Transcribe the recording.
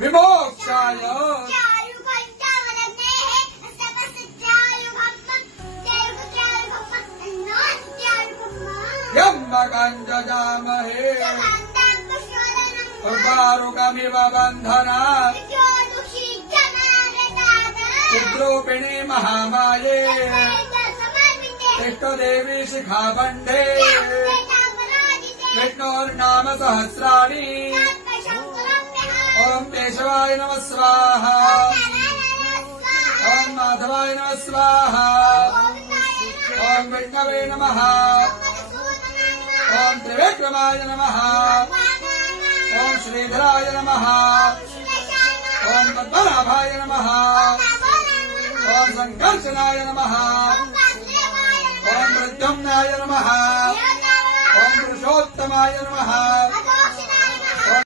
विमोक्षाय यम्बकञ्जजामहे उर्वारुकमिव बन्धनात् चिद्रूपिणी महामाये इष्टदेवी शिखाबन्धे विष्णोर्नाम सहस्राणि ओम केशवाय नमः स्वाहा ओम माधवाय नमः स्वाहा ओम विष्णवे नमः ओम त्रिविक्रमाय नमः ओम श्रीधराय नमः ओम पद्मनाभाय नमः ओम संकर्षणाय नमः ओम प्रद्युम्नाय नमः ओम पुरुषोत्तमाय नमः